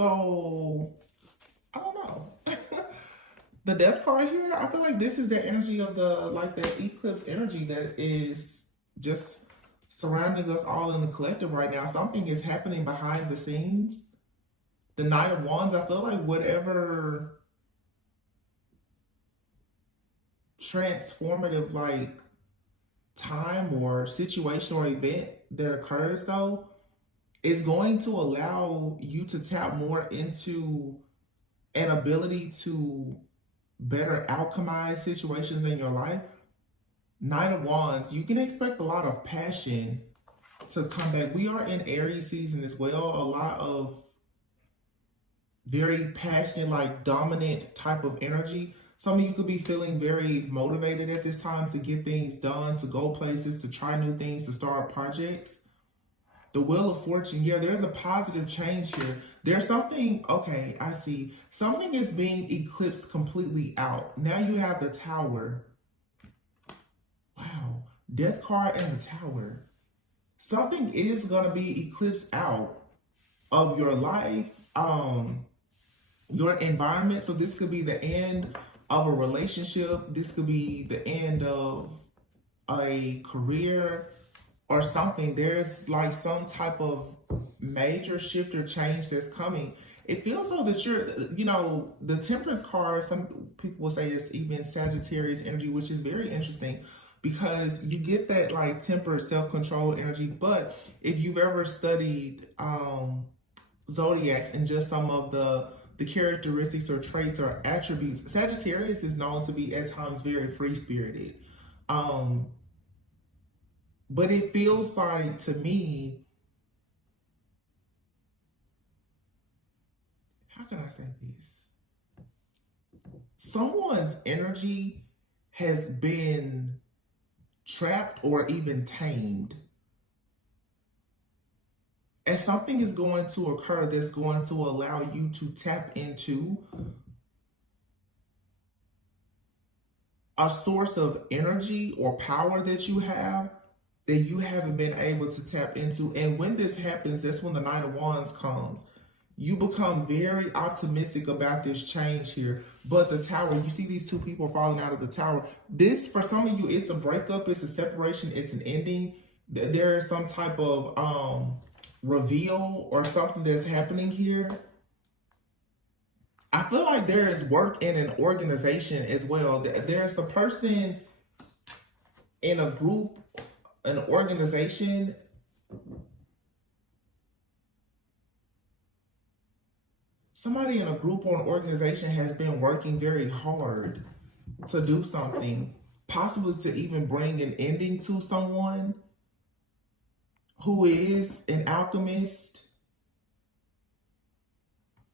So, I don't know. The death card here, I feel like this is the energy of the eclipse energy that is just surrounding us all in the collective right now. Something is happening behind the scenes. The Knight of Wands, I feel like whatever transformative time or situation or event that occurs though is going to allow you to tap more into an ability to better alchemize situations in your life. Knight of Wands, you can expect a lot of passion to come back. We are in Aries season as well. A lot of very passionate, dominant type of energy. Some of you could be feeling very motivated at this time to get things done, to go places, to try new things, to start projects. The Wheel of Fortune, yeah, there's a positive change here. There's something, okay, I see. Something is being eclipsed completely out. Now you have the Tower. Wow, Death card and the Tower. Something is going to be eclipsed out of your life, your environment. So this could be the end of a relationship. This could be the end of a career or something. There's some type of major shift or change that's coming. It feels so that the Temperance card, some people will say it's even Sagittarius energy, which is very interesting because you get that tempered self-control energy. But if you've ever studied zodiacs and just some of the characteristics or traits or attributes, Sagittarius is known to be at times very free-spirited. But it feels like, to me, how can I say this? Someone's energy has been trapped or even tamed. And something is going to occur that's going to allow you to tap into a source of energy or power that you have that you haven't been able to tap into. And when this happens, that's when the Knight of Wands comes. You become very optimistic about this change here. But the Tower, you see these two people falling out of the Tower. This, for some of you, it's a breakup, it's a separation, it's an ending. There is some type of reveal or something that's happening here. I feel like there is work in an organization as well. There's a person in a group, an organization, somebody in a group or an organization has been working very hard to do something, possibly to even bring an ending to someone who is an alchemist.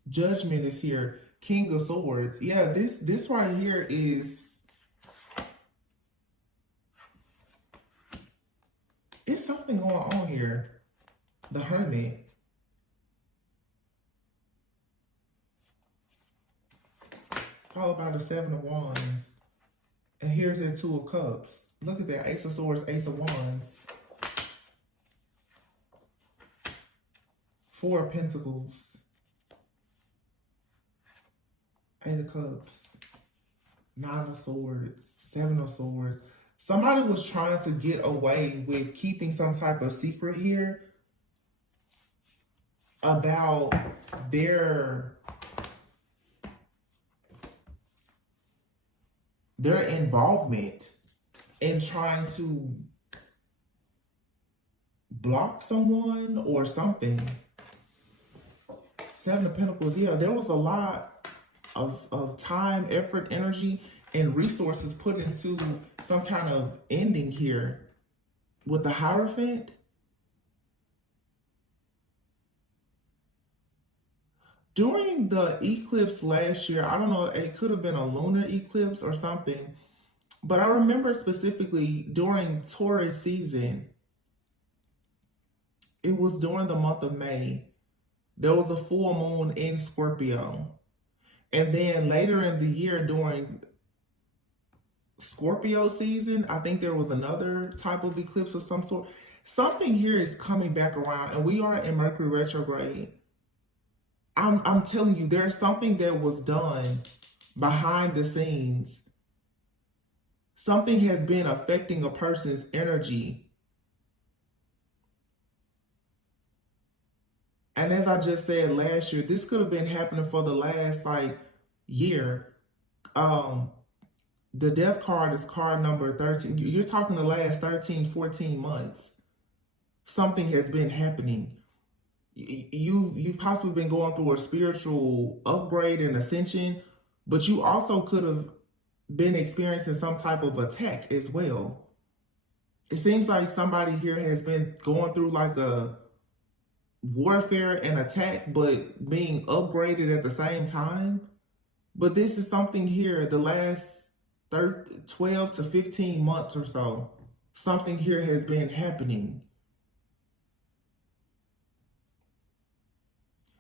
Judgment is here. King of Swords. Yeah, this right here is, it's something going on here. The Hermit. Followed by the Seven of Wands. And here's the Two of Cups. Look at that. Ace of Swords, Ace of Wands. Four of Pentacles. Eight of Cups. Nine of Swords. Seven of Swords. Somebody was trying to get away with keeping some type of secret here about their involvement in trying to block someone or something. Seven of Pentacles. Yeah, there was a lot of time, effort, energy, and resources put into some kind of ending here with the Hierophant. During the eclipse last year, I don't know, it could have been a lunar eclipse or something, but I remember specifically during Taurus season, it was during the month of May, there was a full moon in Scorpio. And then later in the year during Scorpio season, I think there was another type of eclipse of some sort. Something here is coming back around, and we are in Mercury retrograde. I'm telling you, there's something that was done behind the scenes. Something has been affecting a person's energy. And as I just said last year, this could have been happening for the last like year. The death card is card number 13. You're talking the last 13, 14 months. Something has been happening. You've possibly been going through a spiritual upgrade and ascension, but you also could have been experiencing some type of attack as well. It seems like somebody here has been going through like a warfare and attack, but being upgraded at the same time. But this is something here, the last 12 to 15 months or so, something here has been happening.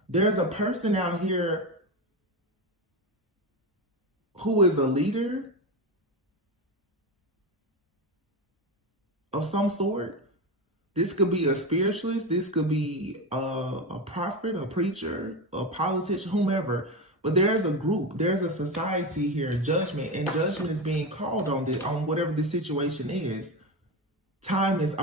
There's a person out here who is a leader of some sort. This could be a spiritualist. This could be a prophet, a preacher, a politician, whomever. But there's a group, there's a society here, judgment, and judgment is being called on whatever the situation is. Time is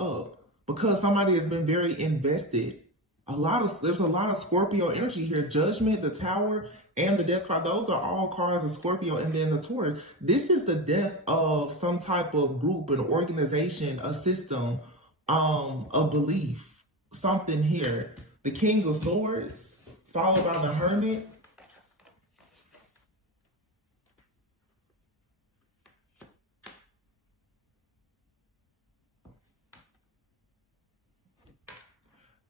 up because somebody has been very invested. There's a lot of Scorpio energy here. Judgment, the Tower, and the Death card. Those are all cards of Scorpio, and then the Taurus. This is the death of some type of group, an organization, a system, a belief, something here. The King of Swords, followed by the Hermit.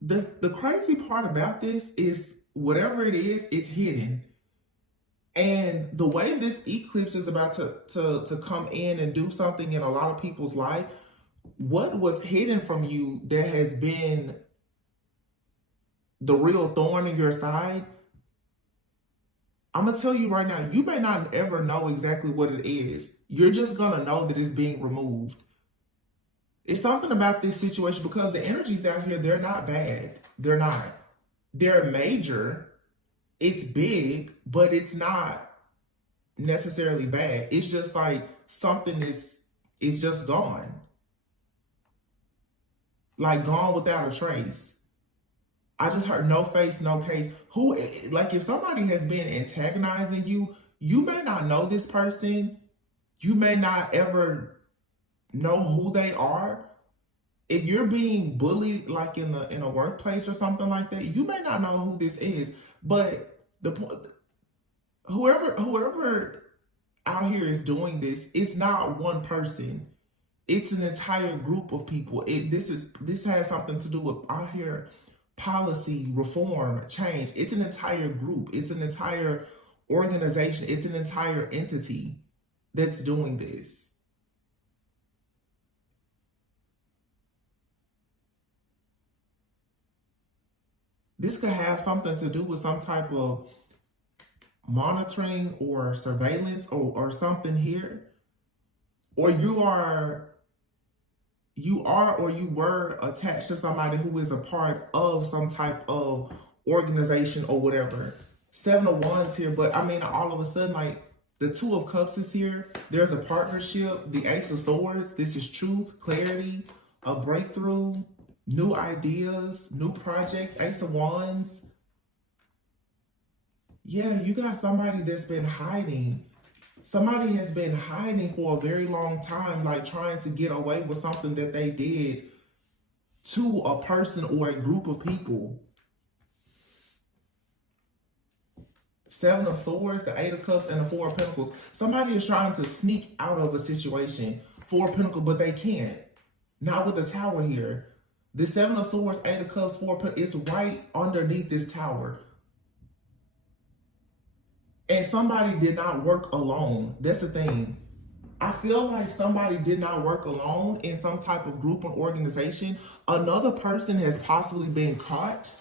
The crazy part about this is whatever it is, it's hidden. And the way this eclipse is about to come in and do something in a lot of people's life, what was hidden from you that has been the real thorn in your side, I'm going to tell you right now, you may not ever know exactly what it is. You're just going to know that it's being removed. It's something about this situation because the energies out here, they're not bad. They're not. They're major. It's big, but it's not necessarily bad. It's just like something is just gone. Like gone without a trace. I just heard no face, no case. Like if somebody has been antagonizing you, you may not know this person. You may not ever know who they are. If you're being bullied like in a workplace or something like that, you may not know who this is. But whoever out here is doing this, it's not one person. It's an entire group of people. This has something to do with out here policy, reform, change. It's an entire group. It's an entire organization. It's an entire entity that's doing this. This could have something to do with some type of monitoring or surveillance or something here. Or you or you were attached to somebody who is a part of some type of organization or whatever. 7 of Wands here, but I mean, all of a sudden, like the 2 of Cups is here. There's a partnership. The Ace of Swords. This is truth, clarity, a breakthrough, new ideas, new projects. Ace of Wands. Yeah, you got somebody that's been hiding. Somebody has been hiding for a very long time, like trying to get away with something that they did to a person or a group of people. 7 of Swords, the 8 of Cups, and the 4 of Pentacles. Somebody is trying to sneak out of a situation. 4 of Pentacles, but they can't. Not with the Tower here. The 7 of Swords, 8 of Cups, 4 of Pentacles, it's right underneath this Tower. And somebody did not work alone. That's the thing. I feel like somebody did not work alone in some type of group or organization. Another person has possibly been caught,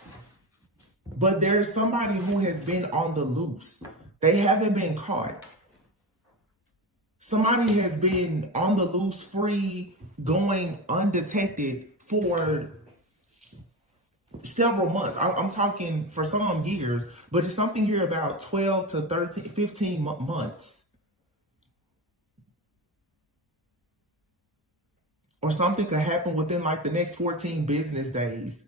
but there's somebody who has been on the loose. They haven't been caught. Somebody has been on the loose, free, going undetected for several months. I'm talking for some years, but it's something here about 12 to 13, 15 months. Or something could happen within like the next 14 business days.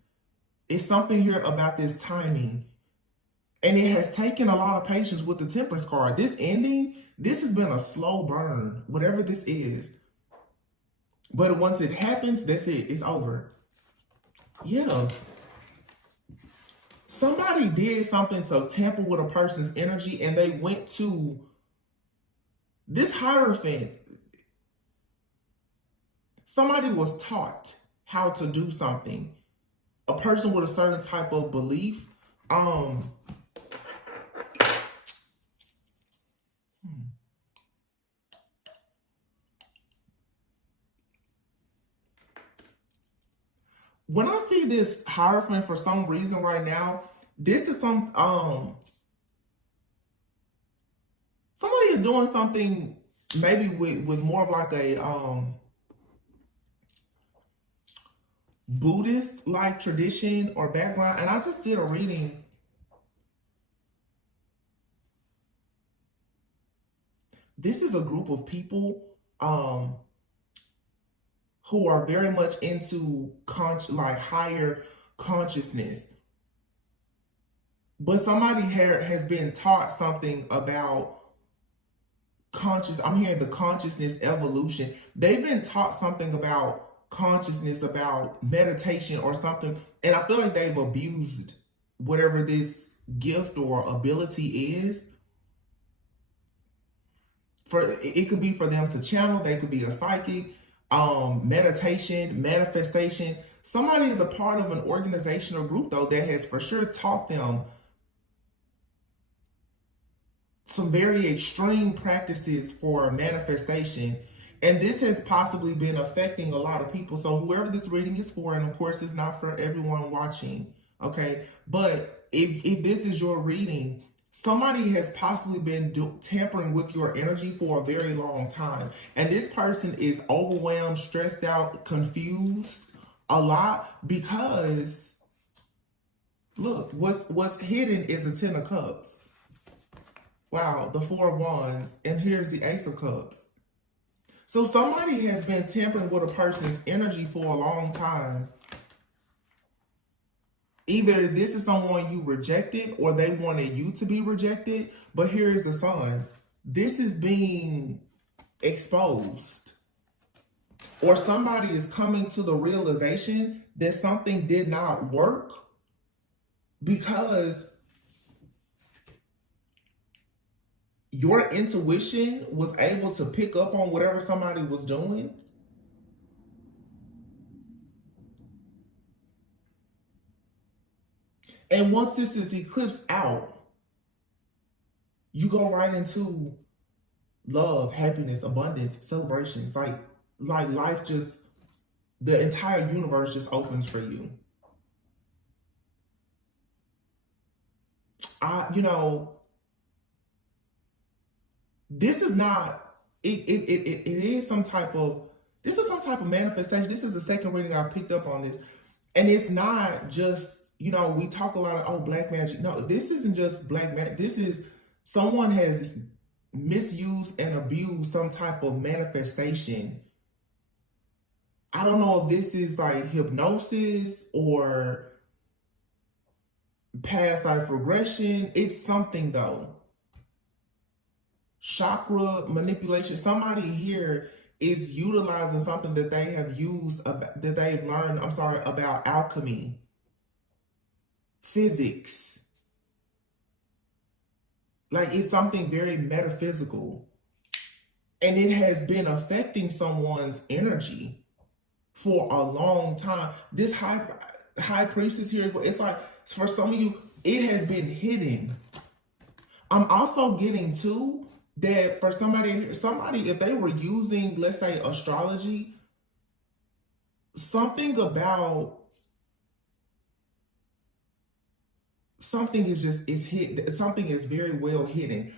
It's something here about this timing. And it has taken a lot of patience with the Temperance card. This ending, this has been a slow burn, whatever this is. But once it happens, that's it. It's over. Yeah. Somebody did something to tamper with a person's energy, and they went to this Hierophant. Somebody was taught how to do something. A person with a certain type of belief. When I see this Hierophant for some reason right now, this is some somebody is doing something maybe with more of like a Buddhist like tradition or background. And I just did a reading. This is a group of people who are very much into higher consciousness. But somebody here has been taught something about I'm hearing the consciousness evolution. They've been taught something about consciousness, about meditation or something. And I feel like they've abused whatever this gift or ability is. It could be for them to channel. They could be a psychic, meditation, manifestation. Somebody is a part of an organization or group though that has for sure taught them some very extreme practices for manifestation. And this has possibly been affecting a lot of people. So whoever this reading is for, and of course it's not for everyone watching, okay? But if this is your reading, somebody has possibly been tampering with your energy for a very long time. And this person is overwhelmed, stressed out, confused a lot because, look, what's hidden is the Ten of Cups. Wow, the Four of Wands, and here's the Ace of Cups. So somebody has been tampering with a person's energy for a long time. Either this is someone you rejected or they wanted you to be rejected, but here is the Sun. This is being exposed. Or somebody is coming to the realization that something did not work because your intuition was able to pick up on whatever somebody was doing. And once this is eclipsed out, you go right into love, happiness, abundance, celebrations. Like life just, the entire universe just opens for you. This is not, it is some type of, this is some type of manifestation. This is the second reading I've picked up on this. And it's not just, we talk a lot of, oh, black magic. No, this isn't just black magic. This is, someone has misused and abused some type of manifestation. I don't know if this is like hypnosis or past life regression. It's something though. Chakra manipulation. Somebody here is utilizing something that they have used, that they've learned, about alchemy, physics. Like it's something very metaphysical. And it has been affecting someone's energy for a long time. This high priestess here is what it's like. For some of you, it has been hidden. I'm also getting too that for somebody, if they were using, let's say, astrology, something is hidden. Something is very well hidden.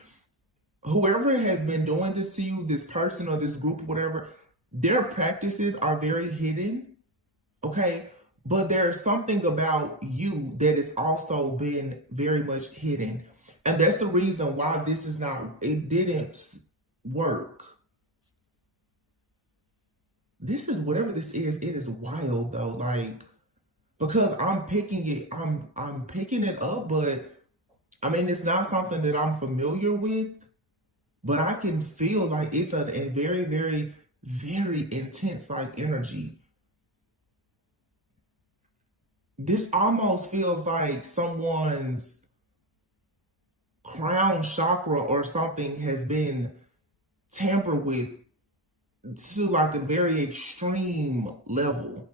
Whoever has been doing this to you, this person or this group, whatever, their practices are very hidden, okay? But there's something about you that has also been very much hidden. And that's the reason why this is not, it didn't work. This is whatever this is, it is wild though. Like, because I'm picking it, I'm picking it up, but I mean it's not something that I'm familiar with, but I can feel like it's a very, very, very intense like energy. This almost feels like someone's crown chakra or something has been tampered with to like a very extreme level,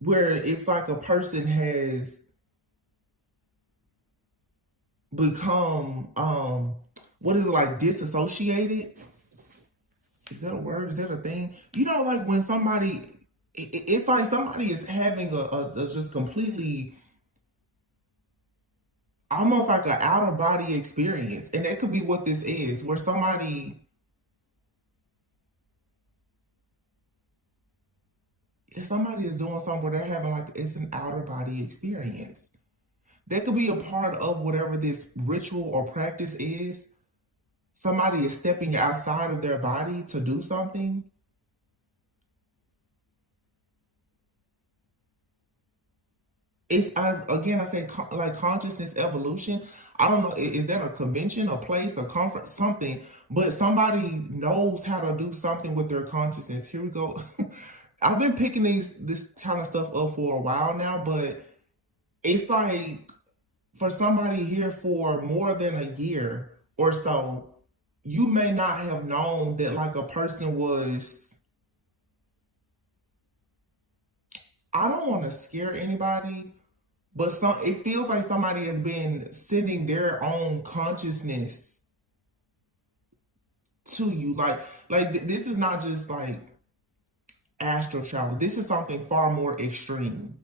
where it's like a person has become what is it, like disassociated? Is that a word? Is that a thing? You know, like when somebody, it's like somebody is having a just completely, almost like an out of body experience. And that could be what this is, where somebody, if somebody is doing something where they're having like, it's an outer body experience. That could be a part of whatever this ritual or practice is. Somebody is stepping outside of their body to do something. It's, again, I say like consciousness evolution. I don't know, is that a convention, a place, a conference, something? But somebody knows how to do something with their consciousness. Here we go. I've been picking this kind of stuff up for a while now, but it's like for somebody here for more than a year or so, you may not have known that like a person was, I don't want to scare anybody, but it feels like somebody has been sending their own consciousness to you. Like this is not just like astral travel. This is something far more extreme.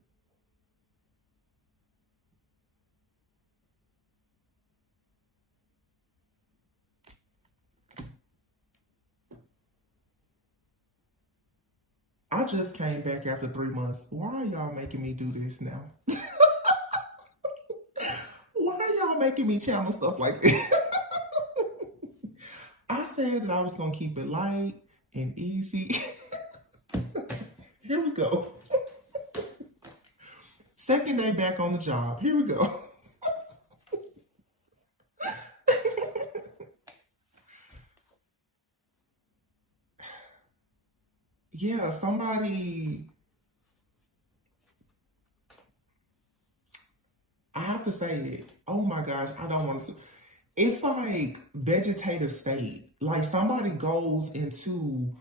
I just came back after 3 months. Why are y'all making me do this now? Why are y'all making me channel stuff like this? I said that I was going to keep it light and easy. Here we go. Second day back on the job. Here we go. Yeah, somebody, I have to say it. Oh my gosh, I don't want to. It's like vegetative state. Like somebody goes into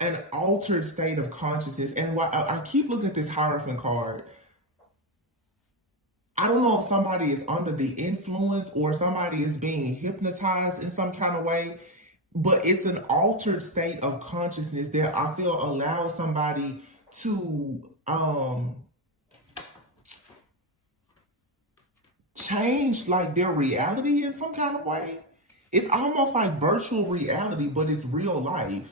an altered state of consciousness. And I keep looking at this Hierophant card. I don't know if somebody is under the influence or somebody is being hypnotized in some kind of way, but it's an altered state of consciousness that I feel allows somebody to change like their reality in some kind of way. It's almost like virtual reality, but it's real life.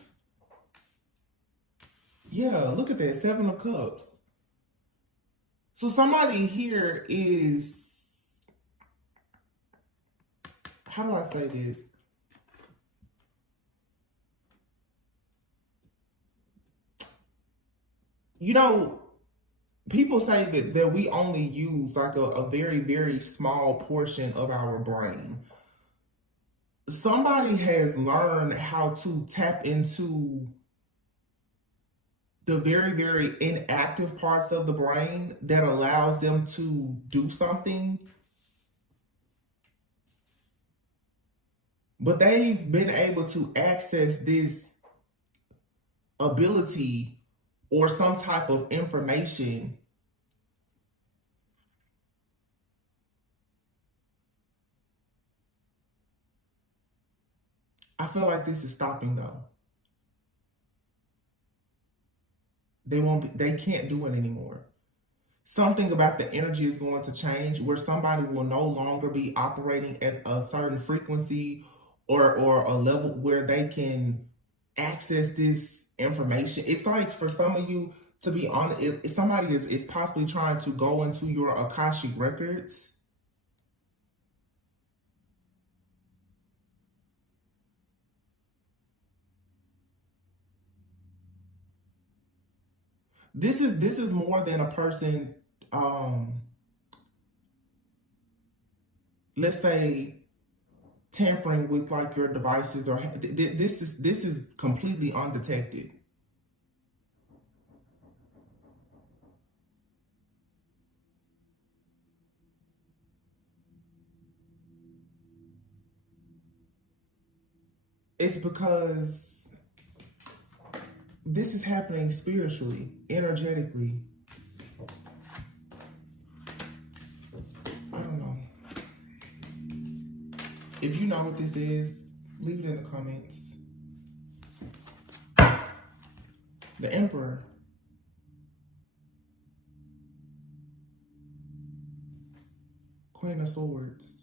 Yeah, look at that, 7 of Cups. So somebody here is, how do I say this? You know, people say that we only use like a very, very small portion of our brain. Somebody has learned how to tap into the very, very inactive parts of the brain that allows them to do something. But they've been able to access this ability or some type of information. I feel like this is stopping though. They can't do it anymore. Something about the energy is going to change where somebody will no longer be operating at a certain frequency or a level where they can access this information. It's like for some of you, to be honest, if somebody is possibly trying to go into your Akashic records. This is more than a person, let's say, tampering with like your devices, or this is completely undetected. It's because this is happening spiritually, energetically. I don't know. If you know what this is, leave it in the comments. The Emperor. Queen of Swords.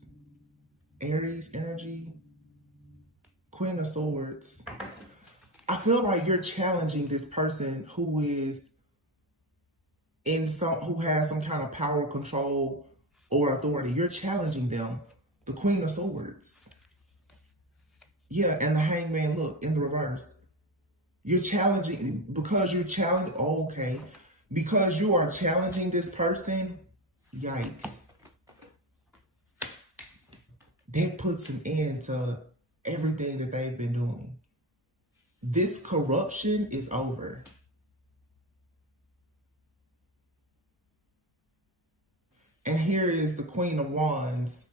Aries energy. Queen of Swords. I feel like you're challenging this person who is who has some kind of power, control, or authority. You're challenging them. The Queen of Swords. Yeah, and the Hangman, look, in the reverse. You're challenging, because you're challenging, okay. Because you are challenging this person, yikes. That puts an end to everything that they've been doing. This corruption is over. And here is the Queen of Wands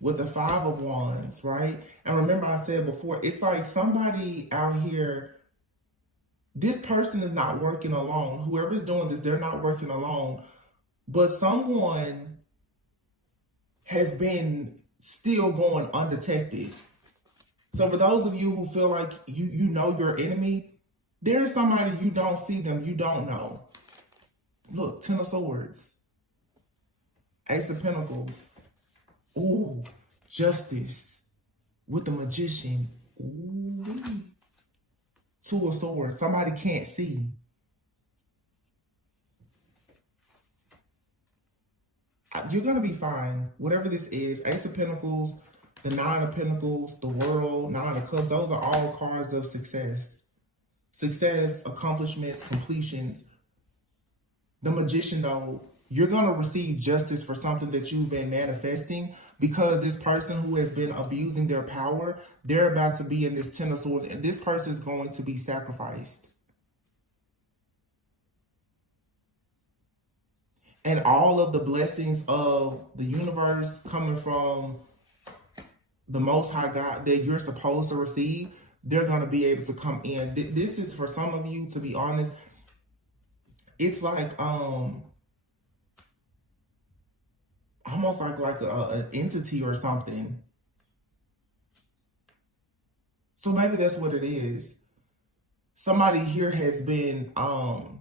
with the Five of Wands, right? And remember I said before, it's like somebody out here, this person is not working alone. Whoever's doing this, they're not working alone. But someone has been still going undetected. So for those of you who feel like you know your enemy, there's somebody you don't see them, you don't know. Look, Ten of Swords. Ace of Pentacles. Ooh, Justice with the Magician. Ooh. Two of Swords. Somebody can't see. You're going to be fine. Whatever this is. Ace of Pentacles, the Nine of Pentacles, the World, Nine of Cups. Those are all cards of success. Success, accomplishments, completions. The Magician, though, you're going to receive justice for something that you've been manifesting, because this person who has been abusing their power, they're about to be in this Ten of Swords, and this person is going to be sacrificed. And all of the blessings of the universe coming from the Most High God that you're supposed to receive, they're going to be able to come in. This is, for some of you, to be honest, it's like almost like an entity or something. So maybe that's what it is. Somebody here has been, I'm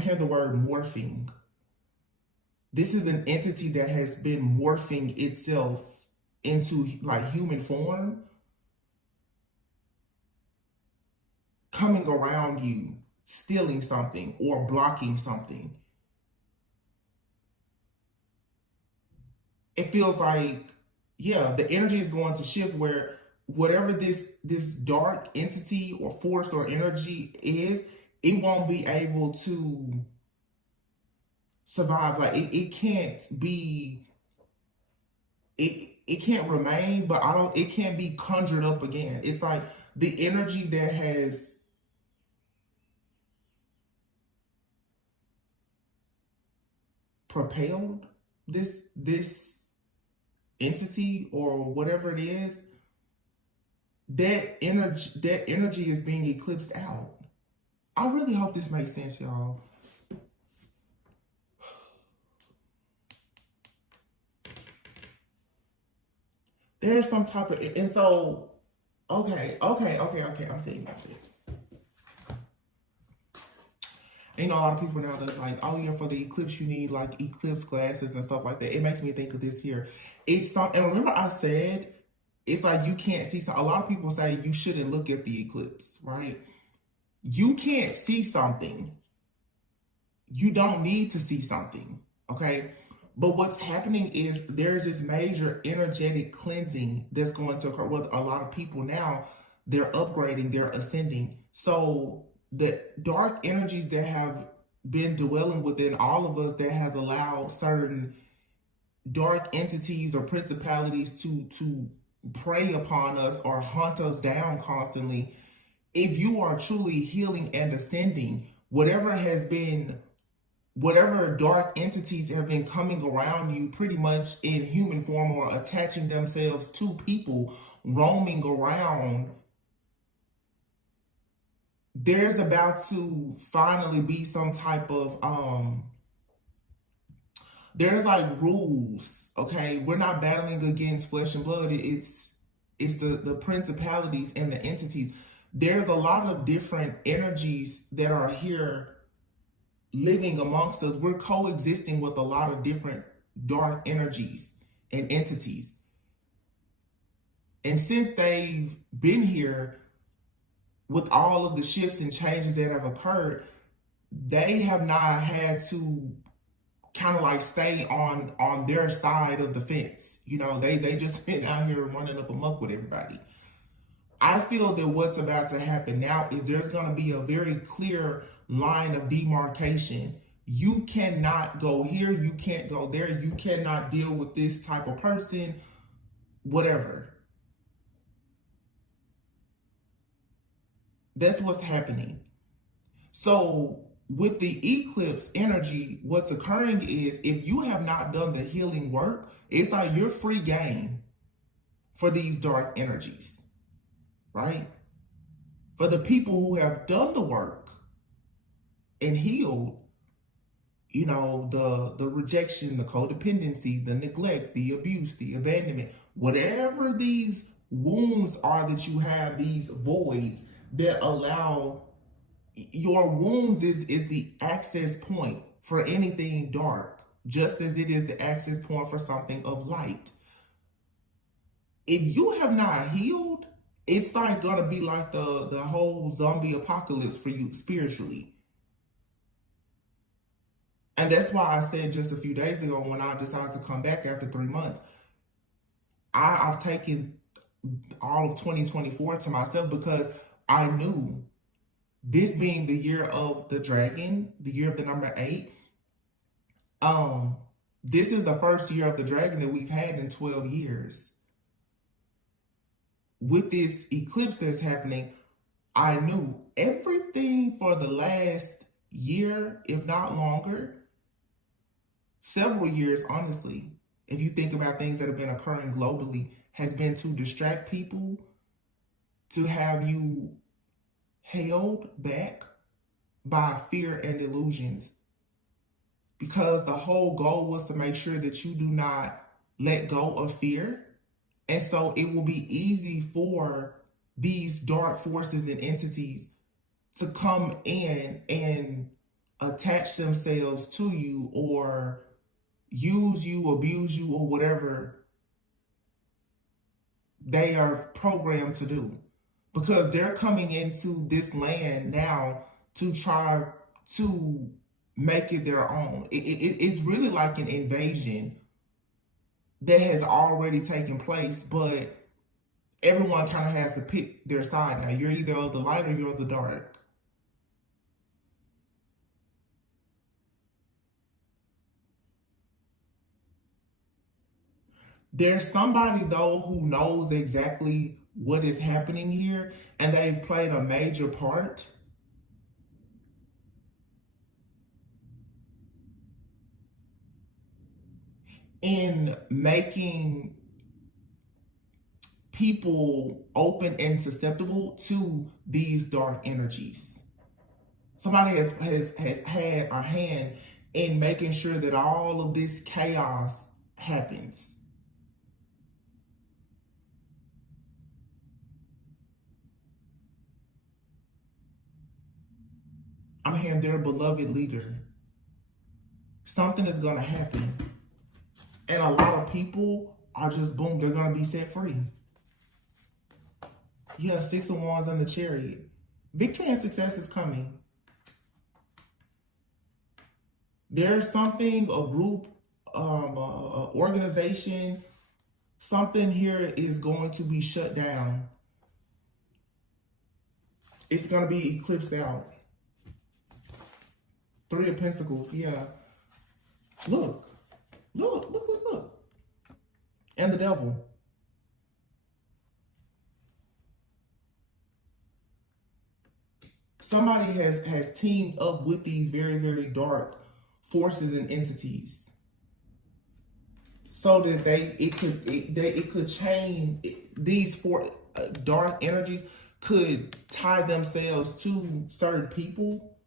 hearing the word morphing. This is an entity that has been morphing itself into like human form, coming around you, stealing something or blocking something. It feels like, yeah, the energy is going to shift where whatever this dark entity or force or energy is, it won't be able to survive. Like it can't be, it can't remain, but it can't be conjured up again. It's like the energy that has propelled this entity or whatever it is, that energy is being eclipsed out. I really hope this makes sense, y'all. There's some type of, and so, okay, I'm seeing it. You know, a lot of people now that's like, oh yeah, for the eclipse you need like eclipse glasses and stuff like that. It makes me think of this here. It's some, and remember I said It's like you can't see. So a lot of people say you shouldn't look at the eclipse, right? You can't see something. You don't need to see something, okay? But what's happening is there's this major energetic cleansing that's going to occur with a lot of people now. They're upgrading, they're ascending. So the dark energies that have been dwelling within all of us, that has allowed certain dark entities or principalities to prey upon us or hunt us down constantly. If you are truly healing and ascending, whatever dark entities have been coming around you pretty much in human form or attaching themselves to people, roaming around, there's about to finally be some type of there's like rules, okay? We're not battling against flesh and blood. It's the principalities and the entities. There's a lot of different energies that are here living amongst us. We're coexisting with a lot of different dark energies and entities. And since they've been here with all of the shifts and changes that have occurred, they have not had to kind of like stay on their side of the fence. You know, they just been out here running up amok with everybody. I feel that what's about to happen now is there's going to be a very clear line of demarcation. You cannot go here, you can't go there, you cannot deal with this type of person, whatever. That's what's happening. So with the eclipse energy, what's occurring is if you have not done the healing work, it's like you're free game for these dark energies, right? For the people who have done the work and healed, you know, the rejection, the codependency, the neglect, the abuse, the abandonment, whatever these wounds are that you have, these voids that allow your wounds is the access point for anything dark, just as it is the access point for something of light. If you have not healed, it's like gonna be like the whole zombie apocalypse for you spiritually. And that's why I said just a few days ago when I decided to come back after 3 months, I've taken all of 2024 to myself because I knew this being the year of the dragon, the year of the number 8, this is the first year of the dragon that we've had in 12 years. With this eclipse that's happening, I knew everything for the last year, if not longer, several years, honestly, if you think about things that have been occurring globally, has been to distract people, to have you held back by fear and illusions, because the whole goal was to make sure that you do not let go of fear. And so it will be easy for these dark forces and entities to come in and attach themselves to you or use you, abuse you, or whatever they are programmed to do. Because they're coming into this land now to try to make it their own. It's really like an invasion that has already taken place, but everyone kind of has to pick their side now. You're either of the light or you're of the dark. There's somebody, though, who knows exactly what is happening here, and they've played a major part in making people open and susceptible to these dark energies. Somebody has had a hand in making sure that all of this chaos happens. I'm hearing their beloved leader. Something is going to happen. And a lot of people are just, boom, they're going to be set free. Yeah, Six of Wands and the Chariot. Victory and success is coming. There's something, a group, a organization, something here is going to be shut down. It's going to be eclipsed out. Three of Pentacles, yeah. Look. Look, look, look, look. And the Devil. Somebody has teamed up with these very, very dark forces and entities, so that it could change. These four dark energies could tie themselves to certain people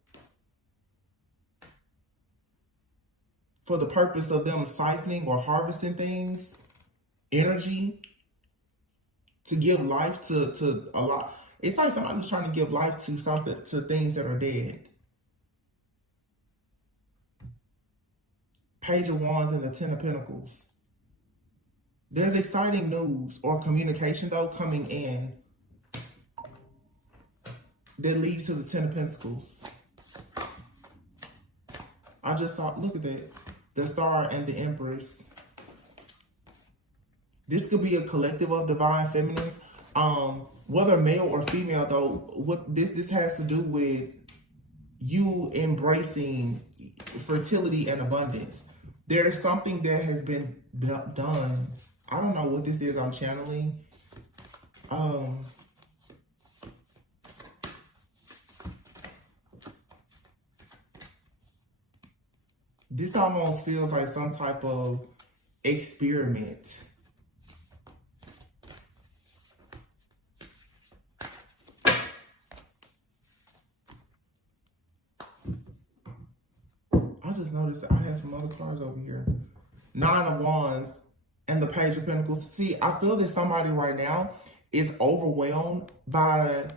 for the purpose of them siphoning or harvesting things, energy, to give life to a lot. It's like somebody's trying to give life to something, to things that are dead. Page of Wands and the Ten of Pentacles. There's exciting news or communication, though, coming in that leads to the Ten of Pentacles. I just saw, look at that. The Star and the Empress. This could be a collective of divine feminines. Whether male or female, though, what this has to do with you embracing fertility and abundance. There's something that has been done. I don't know what this is I'm channeling. This almost feels like some type of experiment. I just noticed that I had some other cards over here. Nine of Wands and the Page of Pentacles. See, I feel that somebody right now is overwhelmed by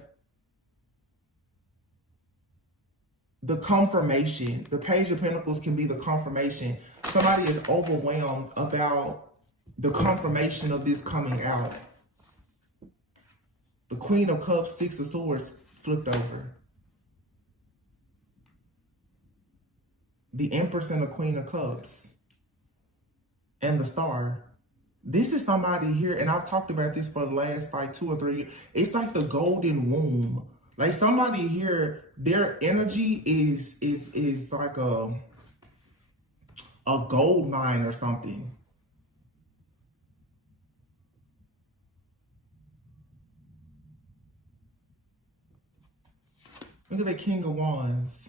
the confirmation. The Page of Pentacles can be the confirmation. Somebody is overwhelmed about the confirmation of this coming out. The Queen of Cups, Six of Swords flipped over. The Empress and the Queen of Cups. And the Star. This is somebody here, and I've talked about this for the last like 2 or 3 years. It's like the golden womb. Like somebody here, their energy is like a gold mine or something. Look at the King of Wands.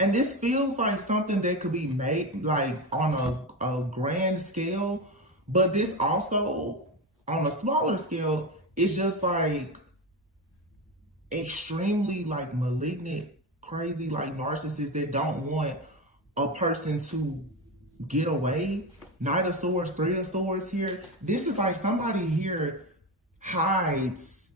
And this feels like something that could be made like on a grand scale, but this also on a smaller scale, it's just like extremely like malignant, crazy, like narcissists that don't want a person to get away. Knight of Swords, Three of Swords here. This is like somebody here hides.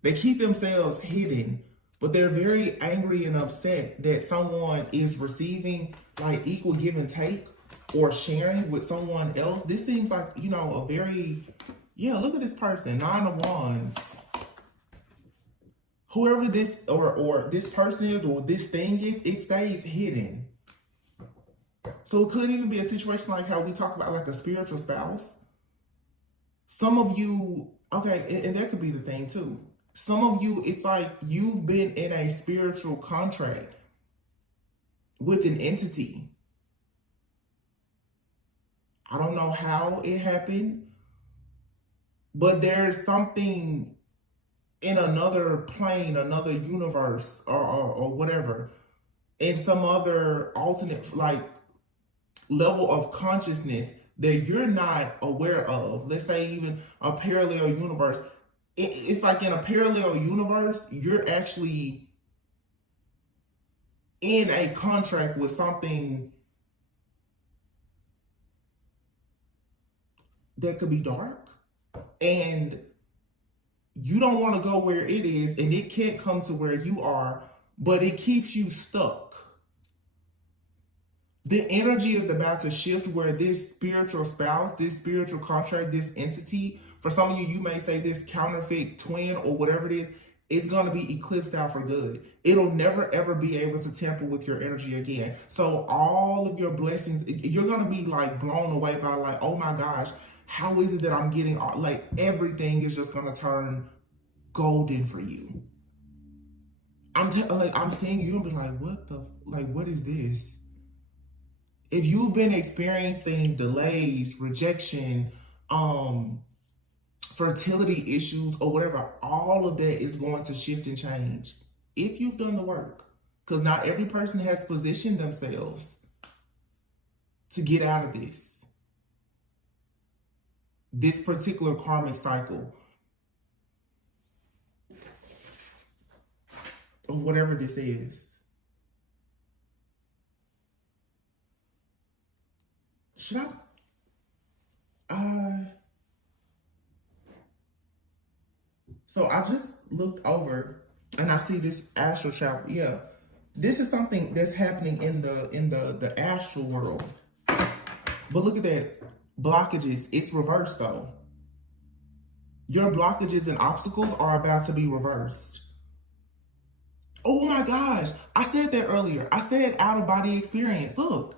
They keep themselves hidden, but they're very angry and upset that someone is receiving like equal give and take or sharing with someone else. This seems like, you know, a very, yeah, look at this person, Nine of Wands. Whoever this or this person is or this thing is, it stays hidden. So it could even be a situation like how we talk about like a spiritual spouse. Some of you, okay, and that could be the thing too. Some of you, it's like you've been in a spiritual contract with an entity. I don't know how it happened, but there's something in another plane, another universe, or whatever, in some other alternate like level of consciousness that you're not aware of. Let's say even a parallel universe. It's like in a parallel universe, you're actually in a contract with something that could be dark, and you don't want to go where it is, and it can't come to where you are, but it keeps you stuck. The energy is about to shift where this spiritual spouse, this spiritual contract, this entity, for some of you, you may say this counterfeit twin or whatever it is going to be eclipsed out for good. It'll never, ever be able to tamper with your energy again. So all of your blessings, you're going to be like blown away by like, oh my gosh, how is it that I'm getting, like everything is just going to turn golden for you. I'm seeing you, you'll be like, what is this? If you've been experiencing delays, rejection, fertility issues, or whatever, all of that is going to shift and change if you've done the work. Because not every person has positioned themselves to get out of this particular karmic cycle of whatever this is. Should I? So I just looked over and I see this astral travel. Yeah, this is something that's happening in the astral world. But look at that, blockages. It's reversed though. Your blockages and obstacles are about to be reversed. Oh my gosh, I said that earlier. I said out of body experience. Look.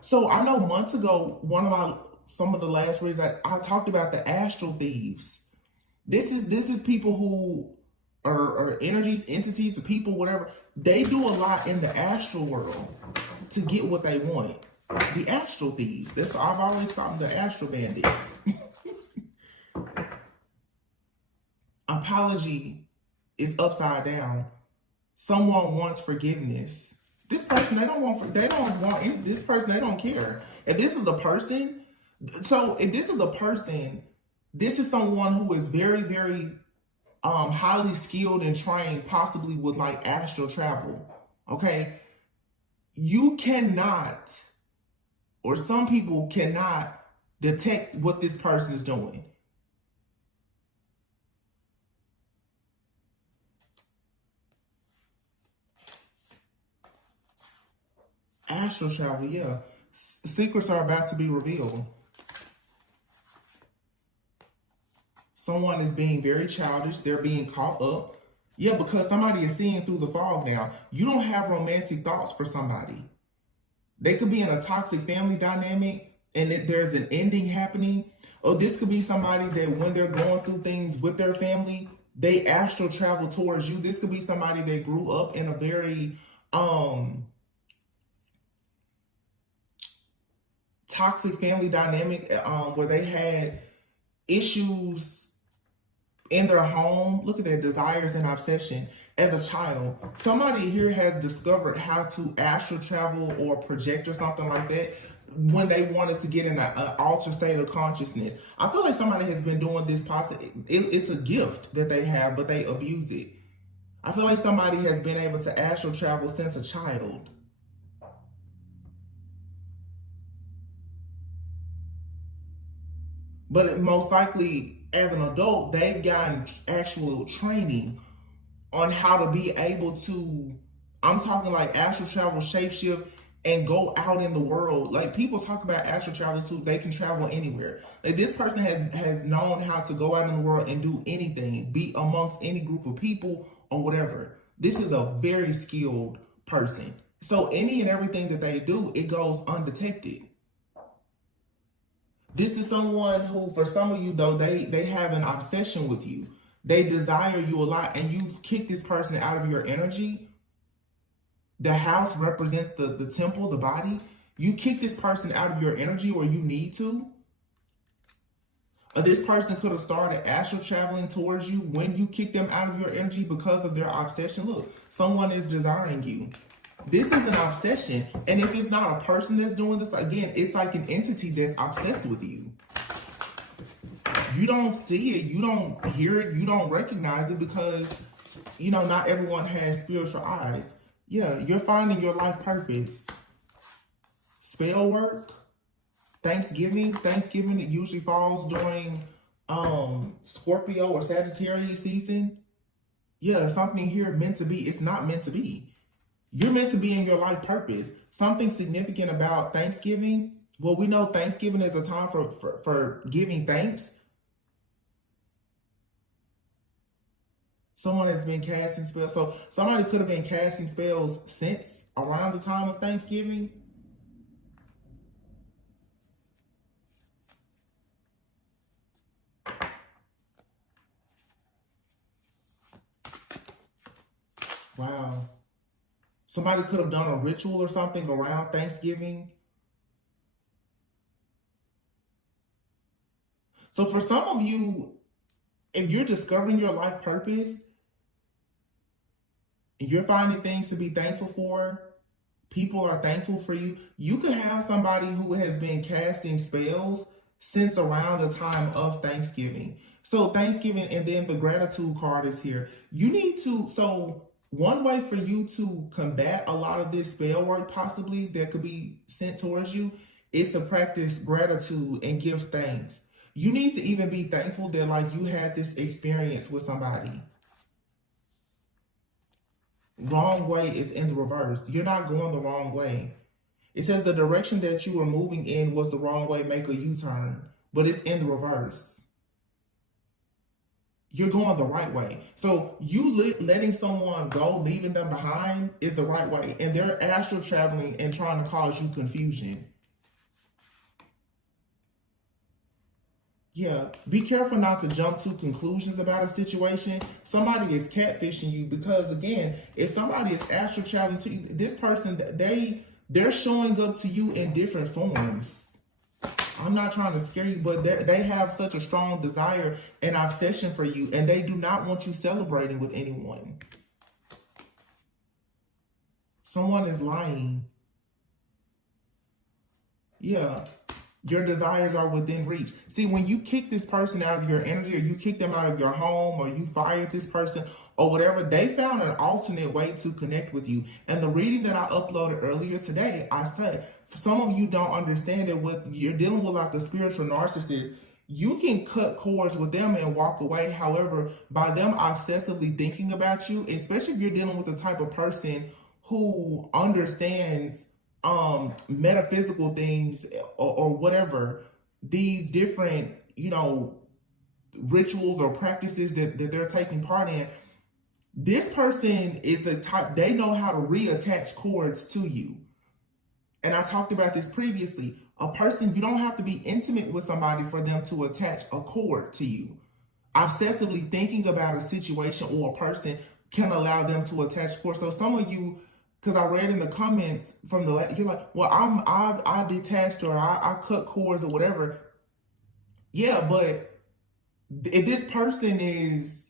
So I know months ago, some of the last reads I talked about the astral thieves. This is people who are energies, entities, people, whatever. They do a lot in the astral world to get what they want. The astral thieves. I've always called them the astral bandits. Apology is upside down. Someone wants forgiveness. This person, they don't want this person, they don't care. If this is a person, this is someone who is very, very highly skilled and trained, possibly with like astral travel. Okay. You cannot, or some people cannot detect what this person is doing. Astral travel, yeah. Secrets are about to be revealed. Someone is being very childish. They're being caught up. Yeah, because somebody is seeing through the fog now. You don't have romantic thoughts for somebody. They could be in a toxic family dynamic and there's an ending happening. Or this could be somebody that when they're going through things with their family, they astral travel towards you. This could be somebody that grew up in a very toxic family dynamic where they had issues in their home. Look at their desires and obsession as a child. Somebody here has discovered how to astral travel or project or something like that when they wanted to get in an altered state of consciousness. I feel like somebody has been doing this it's a gift that they have, but they abuse it. I feel like somebody has been able to astral travel since a child. But most likely, as an adult, they've gotten actual training on how to be able to, I'm talking like astral travel, shapeshift, and go out in the world. Like people talk about astral travel, so they can travel anywhere. Like this person has known how to go out in the world and do anything, be amongst any group of people or whatever. This is a very skilled person. So any and everything that they do, it goes undetected. This is someone who, for some of you though, they have an obsession with you. They desire you a lot, and you've kicked this person out of your energy. The house represents the temple, the body. You kick this person out of your energy, or you need to. Or this person could have started astral traveling towards you when you kick them out of your energy because of their obsession. Look, someone is desiring you. This is an obsession. And if it's not a person that's doing this, again, it's like an entity that's obsessed with you. You don't see it, you don't hear it, you don't recognize it because, you know, not everyone has spiritual eyes. Yeah, you're finding your life purpose. Spell work, Thanksgiving, it usually falls during Scorpio or Sagittarius season. Yeah, something here meant to be, it's not meant to be. You're meant to be in your life purpose. Something significant about Thanksgiving. Well, we know Thanksgiving is a time for giving thanks. Someone has been casting spells. So somebody could have been casting spells since around the time of Thanksgiving. Wow. Somebody could have done a ritual or something around Thanksgiving. So for some of you, if you're discovering your life purpose, and you're finding things to be thankful for, people are thankful for you, you could have somebody who has been casting spells since around the time of Thanksgiving. So Thanksgiving, and then the gratitude card is here. You need to, so one way for you to combat a lot of this spell work possibly that could be sent towards you is to practice gratitude and give thanks. You need to even be thankful that like you had this experience with somebody. Wrong way is in the reverse. You're not going the wrong way. It says the direction that you were moving in was the wrong way, make a U-turn. But it's in the reverse. You're going the right way. So you letting someone go, leaving them behind is the right way. And they're astral traveling and trying to cause you confusion. Yeah, be careful not to jump to conclusions about a situation. Somebody is catfishing you because, again, if somebody is astral traveling to you, this person, they're showing up to you in different forms. I'm not trying to scare you, but they have such a strong desire and obsession for you, and they do not want you celebrating with anyone. Someone is lying. Yeah. Your desires are within reach. See, when you kick this person out of your energy, or you kick them out of your home, or you fired this person, or whatever, they found an alternate way to connect with you. And the reading that I uploaded earlier today, I said, some of you don't understand it. With you're dealing with like a spiritual narcissist, you can cut cords with them and walk away. However, by them obsessively thinking about you, especially if you're dealing with the type of person who understands metaphysical things or whatever, these different, rituals or practices that they're taking part in, this person is the type, they know how to reattach cords to you. And I talked about this previously. A person, you don't have to be intimate with somebody for them to attach a cord to you. Obsessively thinking about a situation or a person can allow them to attach cords. So some of you, because I read in the comments from you're like, well, I detached, or I cut cords or whatever. Yeah, but if this person is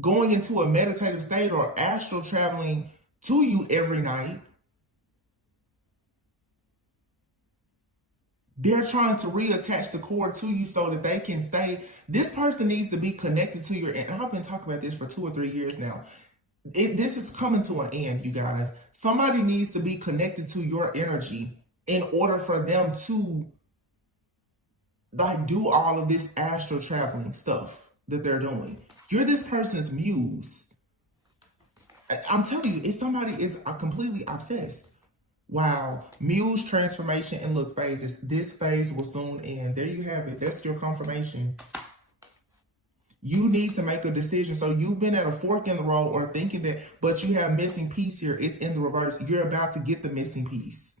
going into a meditative state or astral traveling to you every night, they're trying to reattach the cord to you so that they can stay. This person needs to be connected to your, and I've been talking about this for 2 or 3 years now. This is coming to an end, you guys. Somebody needs to be connected to your energy in order for them to like do all of this astral traveling stuff that they're doing. You're this person's muse. I'm telling you, if somebody is completely obsessed. Wow. Muse transformation and look phases. This phase will soon end. There you have it. That's your confirmation. You need to make a decision. So you've been at a fork in the road or thinking that, but you have missing piece here. It's in the reverse. You're about to get the missing piece.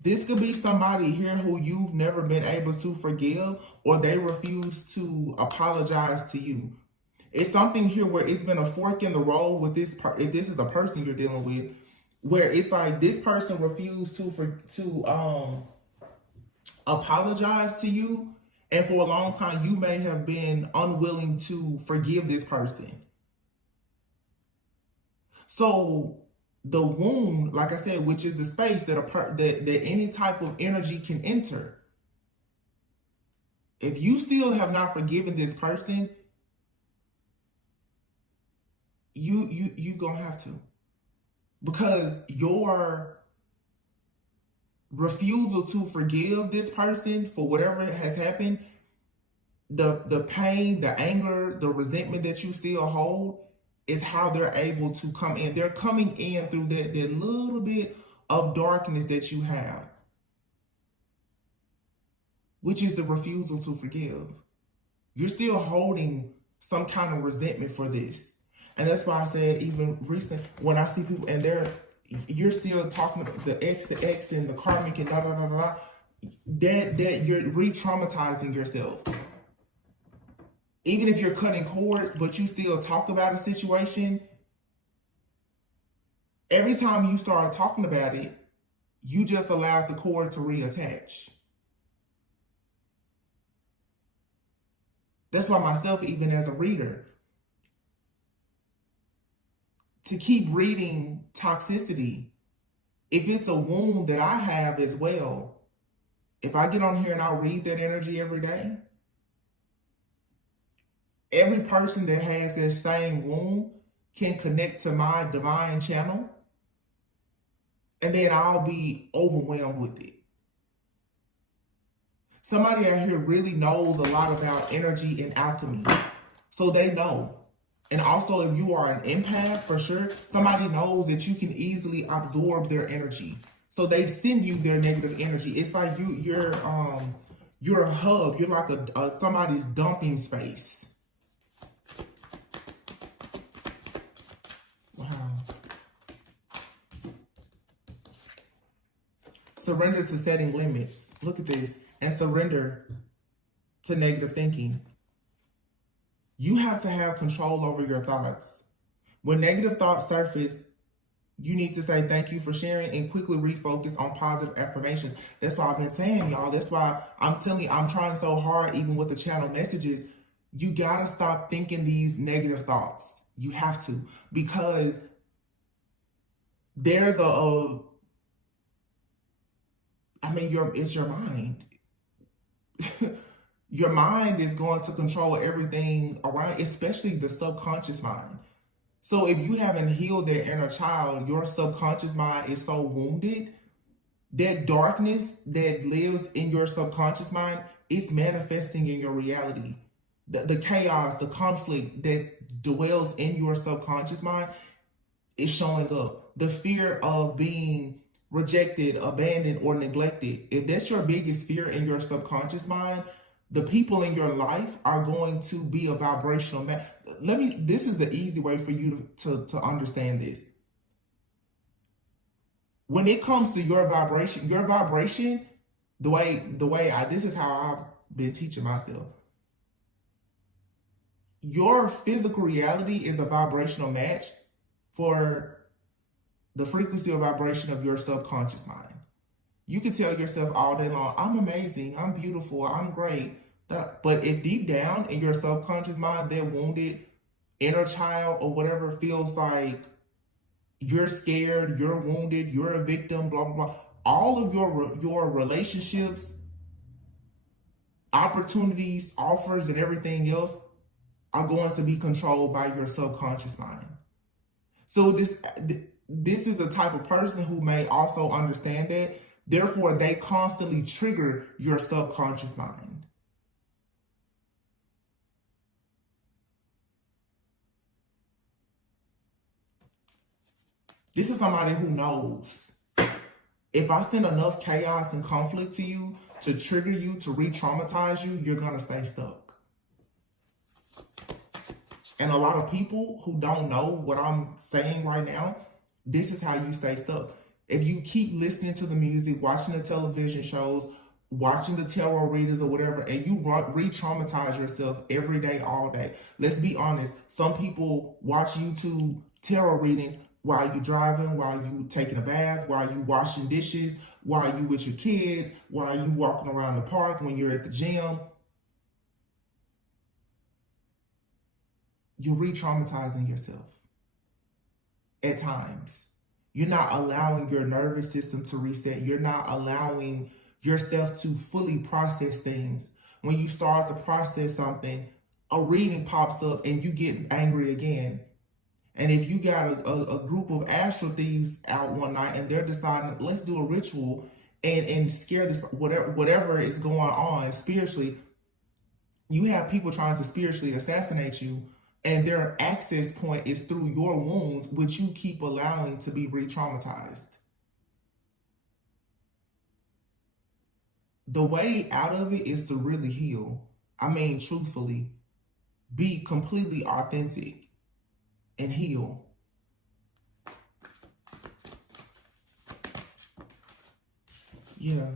This could be somebody here who you've never been able to forgive, or they refuse to apologize to you. It's something here where it's been a fork in the road with this part. If this is a person you're dealing with, where it's like this person refused to apologize to you, and for a long time you may have been unwilling to forgive this person. So the wound, like I said, which is the space that any type of energy can enter. If you still have not forgiven this person, you gonna have to, because your refusal to forgive this person for whatever has happened, the pain, the anger, the resentment that you still hold is how they're able to come in. They're coming in through that little bit of darkness that you have, which is the refusal to forgive. You're still holding some kind of resentment for this. And that's why I said, even recent, when I see people and you're still talking about the ex and the karmic and da da da da, that you're re-traumatizing yourself. Even if you're cutting cords, but you still talk about a situation, every time you start talking about it, you just allowed the cord to reattach. That's why myself, even as a reader, to keep reading toxicity, if it's a wound that I have as well, if I get on here and I read that energy every day, every person that has that same wound can connect to my divine channel, and then I'll be overwhelmed with it. Somebody out here really knows a lot about energy and alchemy, so they know. And also, if you are an empath, for sure, somebody knows that you can easily absorb their energy. So they send you their negative energy. It's like you're a hub. You're like somebody's dumping space. Wow. Surrender to setting limits. Look at this. And surrender to negative thinking. You have to have control over your thoughts. When negative thoughts surface, you need to say thank you for sharing and quickly refocus on positive affirmations. That's why I've been saying, y'all. That's why I'm telling you, I'm trying so hard, even with the channel messages. You got to stop thinking these negative thoughts. You have to. Because there's it's your mind. Your mind is going to control everything around, especially the subconscious mind. So if you haven't healed that inner child, your subconscious mind is so wounded, that darkness that lives in your subconscious mind is manifesting in your reality. The chaos, the conflict that dwells in your subconscious mind is showing up. The fear of being rejected, abandoned, or neglected. If that's your biggest fear in your subconscious mind, the people in your life are going to be a vibrational match. This is the easy way for you to understand this. When it comes to your vibration, this is how I've been teaching myself. Your physical reality is a vibrational match for the frequency or vibration of your subconscious mind. You can tell yourself all day long, I'm amazing, I'm beautiful, I'm great. But if deep down in your subconscious mind, that wounded inner child or whatever feels like you're scared, you're wounded, you're a victim, blah, blah, blah. All of your relationships, opportunities, offers, and everything else are going to be controlled by your subconscious mind. So this is the type of person who may also understand that. Therefore, they constantly trigger your subconscious mind. This is somebody who knows. If I send enough chaos and conflict to you, to trigger you, to re-traumatize you, you're going to stay stuck. And a lot of people who don't know what I'm saying right now, this is how you stay stuck. If you keep listening to the music, watching the television shows, watching the tarot readers or whatever, and you re-traumatize yourself every day, all day. Let's be honest. Some people watch YouTube tarot readings while you driving, while you taking a bath, while you washing dishes, while you with your kids, while you walking around the park, when you're at the gym. You're re-traumatizing yourself at times. You're not allowing your nervous system to reset. You're not allowing yourself to fully process things. When you start to process something, a reading pops up and you get angry again. And if you got a group of astral thieves out one night and they're deciding, let's do a ritual and scare this, whatever is going on spiritually, You have people trying to spiritually assassinate you, and their access point is through your wounds, which you keep allowing to be re-traumatized. The way out of it is to really heal. I mean, truthfully, be completely authentic and heal. Yeah.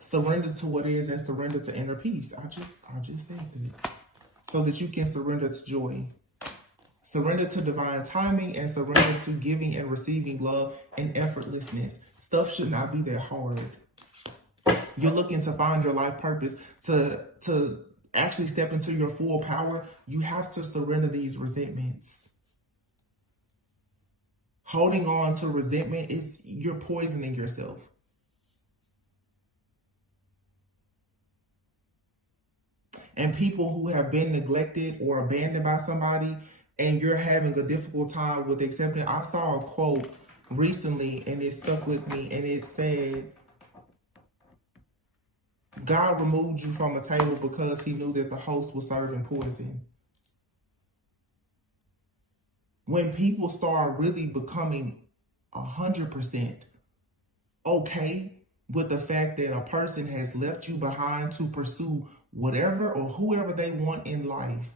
Surrender to what is and surrender to inner peace. I just said that. So that you can surrender to joy. Surrender to divine timing and surrender to giving and receiving love and effortlessness. Stuff should not be that hard. You're looking to find your life purpose, to actually step into your full power. You have to surrender these resentments. Holding on to resentment is you're poisoning yourself. And people who have been neglected or abandoned by somebody, and you're having a difficult time with accepting. I saw a quote recently and it stuck with me, and it said, God removed you from a table because he knew that the host was serving poison. When people start really becoming 100% okay with the fact that a person has left you behind to pursue whatever or whoever they want in life,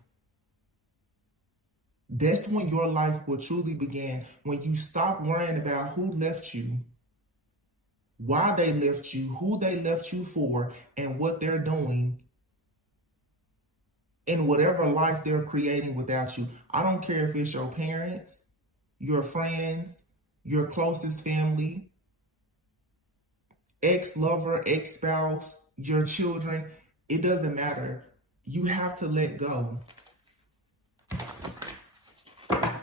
that's when your life will truly begin. When you stop worrying about who left you, why they left you, who they left you for, and what they're doing in whatever life they're creating without you. I don't care if it's your parents, your friends, your closest family, ex-lover, ex-spouse, your children. It doesn't matter. You have to let go.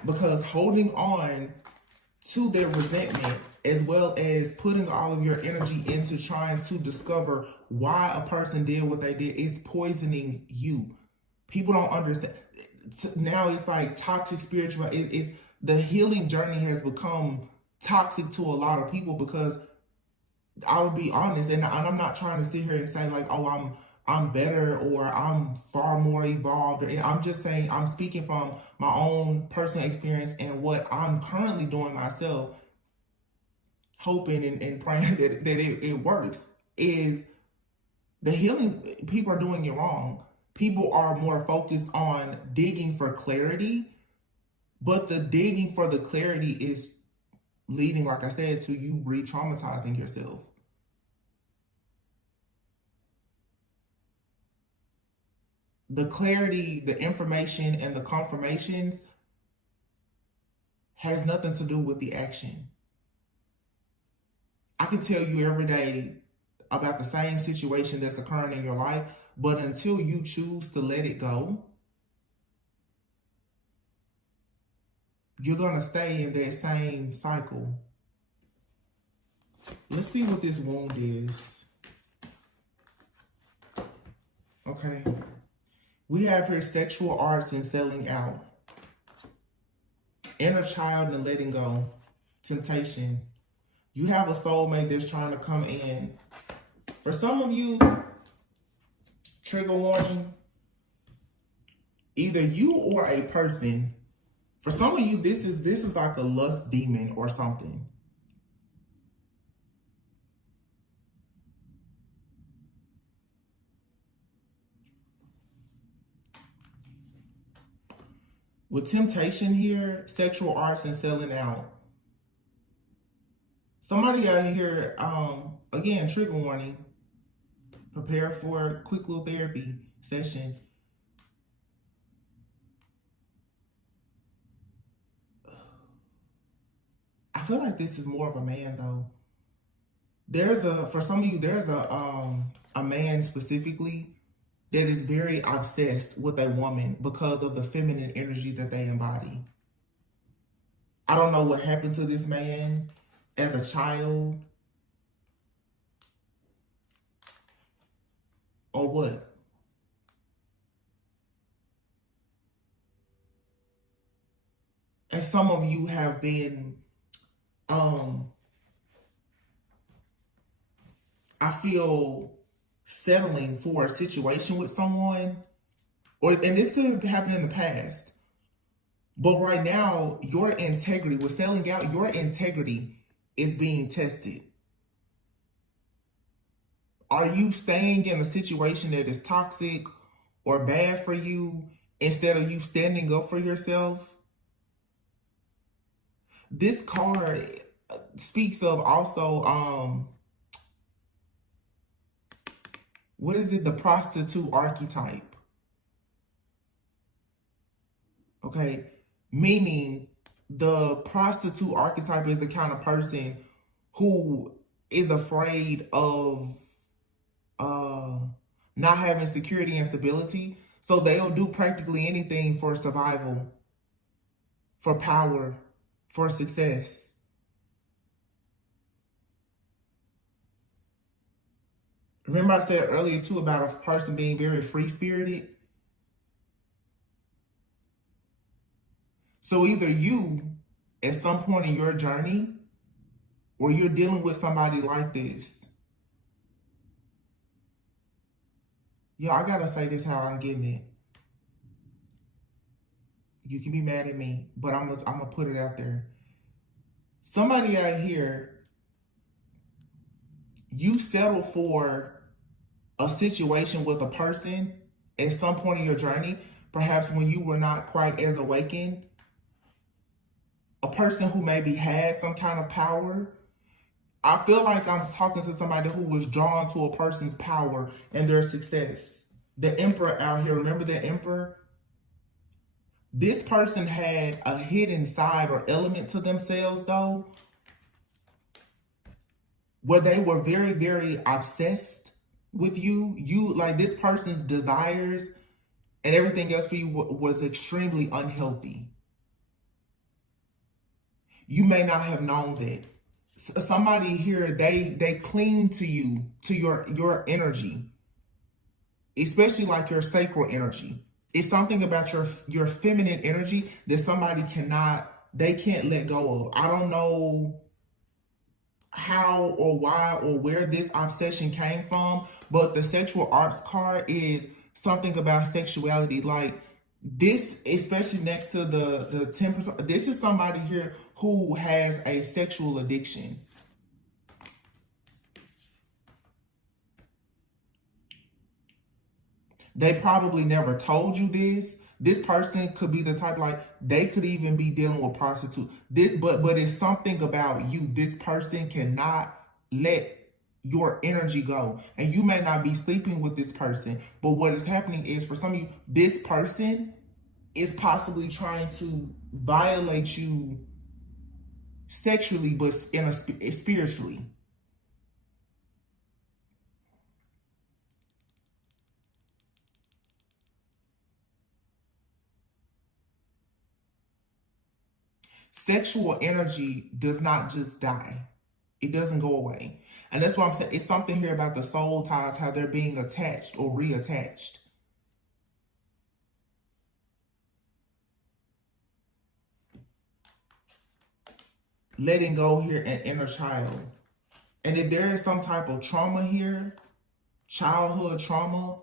Because holding on to their resentment, as well as putting all of your energy into trying to discover why a person did what they did, it's poisoning you. People don't understand. Now it's like toxic spiritual. The healing journey has become toxic to a lot of people, because I will be honest, and I'm not trying to sit here and say like, oh, I'm better or I'm far more evolved. I'm just saying, I'm speaking from my own personal experience and what I'm currently doing myself, hoping and praying that it works, is the healing. People are doing it wrong. People are more focused on digging for clarity, but the digging for the clarity is leading, like I said, to you re-traumatizing yourself. The clarity, the information, and the confirmations has nothing to do with the action. I can tell you every day about the same situation that's occurring in your life, but until you choose to let it go, you're going to stay in that same cycle. Let's see what this wound is. Okay. We have here sexual arts and selling out. Inner child and letting go. Temptation. You have a soulmate that's trying to come in. For some of you, trigger warning, either you or a person. For some of you, this is like a lust demon or something. With temptation here, sexual arts and selling out. Somebody out here, again, trigger warning. Prepare for a quick little therapy session. I feel like this is more of a man though. For some of you, there's a man specifically that is very obsessed with a woman because of the feminine energy that they embody. I don't know what happened to this man as a child or what. And some of you have been, I feel, settling for a situation with someone and this could have happened in the past. But right now, your integrity, with selling out, your integrity is being tested. Are you staying in a situation that is toxic or bad for you instead of you standing up for yourself? This card speaks of also, what is it? The prostitute archetype. Okay. Meaning the prostitute archetype is the kind of person who is afraid of not having security and stability. So they'll do practically anything for survival, for power, for success. Remember I said earlier too about a person being very free-spirited? So either you, at some point in your journey, or you're dealing with somebody like this. Yo, I gotta say this how I'm getting it. You can be mad at me, but I'm gonna put it out there. Somebody out here, you settle for a situation with a person at some point in your journey, perhaps when you were not quite as awakened, a person who maybe had some kind of power. I feel like I'm talking to somebody who was drawn to a person's power and their success. The Emperor out here, remember the Emperor? This person had a hidden side or element to themselves, though, where they were very, very obsessed with you. Like this person's desires and everything else for you was extremely unhealthy. You may not have known that. Somebody here, they cling to you, to your energy, especially like your sacral energy. It's something about your feminine energy that somebody can't let go of. I don't know how or why or where this obsession came from, but the sexual arts card is something about sexuality. Like this, especially next to the 10%, this is somebody here who has a sexual addiction. They probably never told you this. This person could be the type, like they could even be dealing with prostitute. But it's something about you. This person cannot let your energy go. And you may not be sleeping with this person, but what is happening is, for some of you, this person is possibly trying to violate you sexually, but spiritually. Sexual energy does not just die. It doesn't go away. And that's what I'm saying. It's something here about the soul ties, how they're being attached or reattached. Letting go here and inner child. And if there is some type of trauma here, childhood trauma,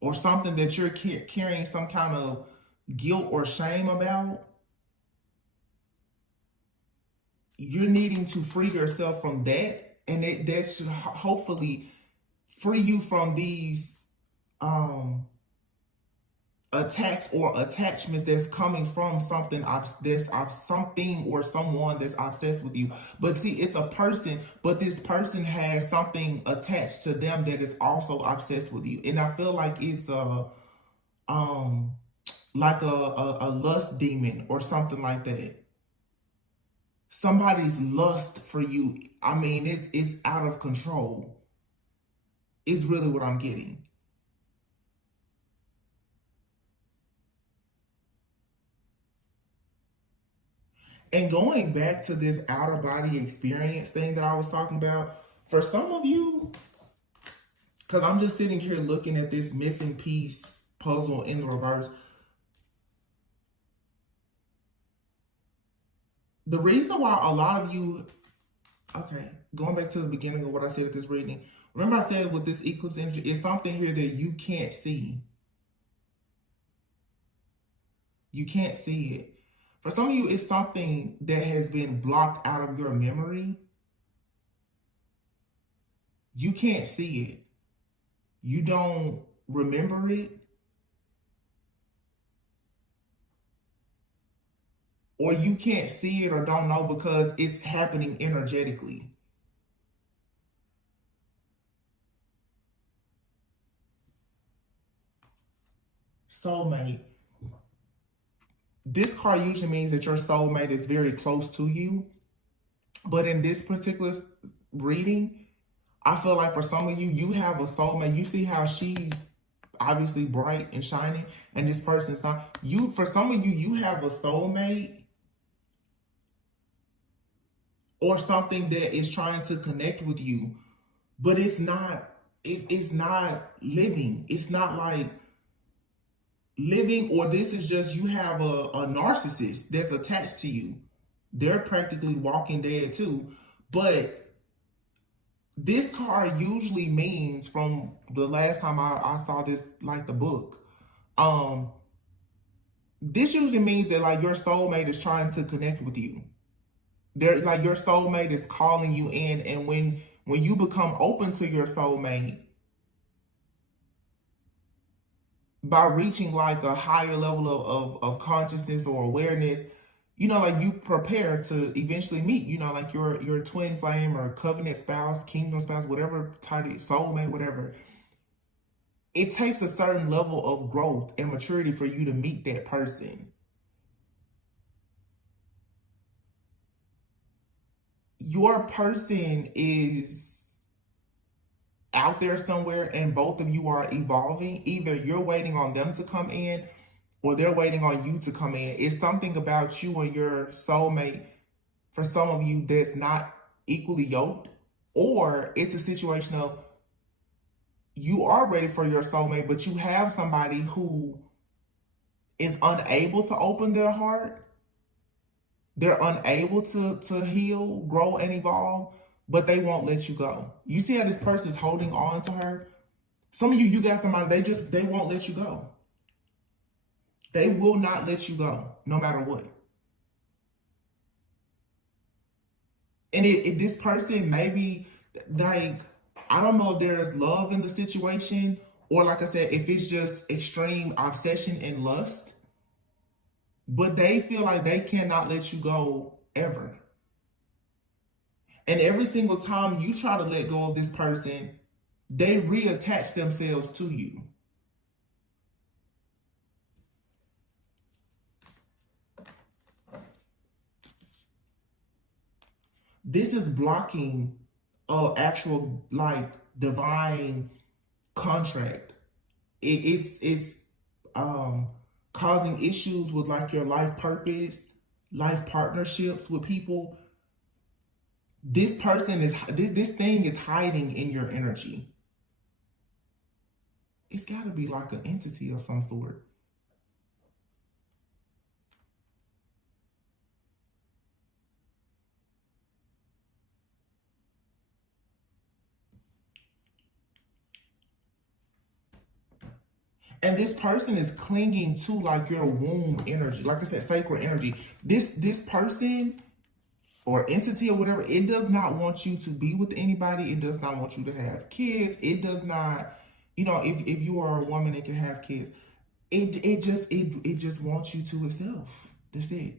or something that you're carrying some kind of guilt or shame about, you're needing to free yourself from that. And that should hopefully free you from these attacks or attachments that's coming from something something or someone that's obsessed with you. But see, it's a person, but this person has something attached to them that is also obsessed with you. And I feel like it's a lust demon or something like that. Somebody's lust for you. I mean, it's out of control. It's really what I'm getting. And going back to this outer body experience thing that I was talking about, for some of you, because I'm just sitting here looking at this missing piece puzzle in the reverse. The reason why a lot of you, okay, going back to the beginning of what I said at this reading, Remember I said with this eclipse energy, it's something here that you can't see. You can't see it. For some of you, it's something that has been blocked out of your memory. You can't see it. You don't remember it. Or you can't see it or don't know because it's happening energetically. Soulmate. This card usually means that your soulmate is very close to you. But in this particular reading, I feel like for some of you, you have a soulmate. You see how she's obviously bright and shiny, and this person's not. For some of you, you have a soulmate or something that is trying to connect with you, but it's not living. It's not like living, or this is just you have a narcissist that's attached to you. They're practically walking dead too. But this card usually means, from the last time I saw this, like the book, this usually means that like your soulmate is trying to connect with you. They're like, your soulmate is calling you in, and when you become open to your soulmate by reaching like a higher level of consciousness or awareness, you know, like you prepare to eventually meet, you know, like your twin flame or covenant spouse, kingdom spouse, whatever title, soulmate, whatever. It takes a certain level of growth and maturity for you to meet that person. Your person is out there somewhere and both of you are evolving. Either you're waiting on them to come in or they're waiting on you to come in. It's something about you and your soulmate, for some of you, that's not equally yoked. Or it's a situation of you are ready for your soulmate, but you have somebody who is unable to open their heart. They're unable to heal, grow, and evolve, but they won't let you go. You see how this person is holding on to her? Some of you got somebody, they won't let you go. They will not let you go, no matter what. And this person maybe, like, I don't know if there's love in the situation, or like I said, if it's just extreme obsession and lust, but they feel like they cannot let you go ever. And every single time you try to let go of this person, they reattach themselves to you. This is blocking actual like divine contract. It's causing issues with like your life purpose, life partnerships with people. This person is, this thing is hiding in your energy. It's got to be like an entity of some sort. And this person is clinging to like your womb energy. Like I said, sacred energy. This person or entity or whatever, it does not want you to be with anybody. It does not want you to have kids. It does not, you know, if you are a woman and can have kids, it just wants you to itself. That's it.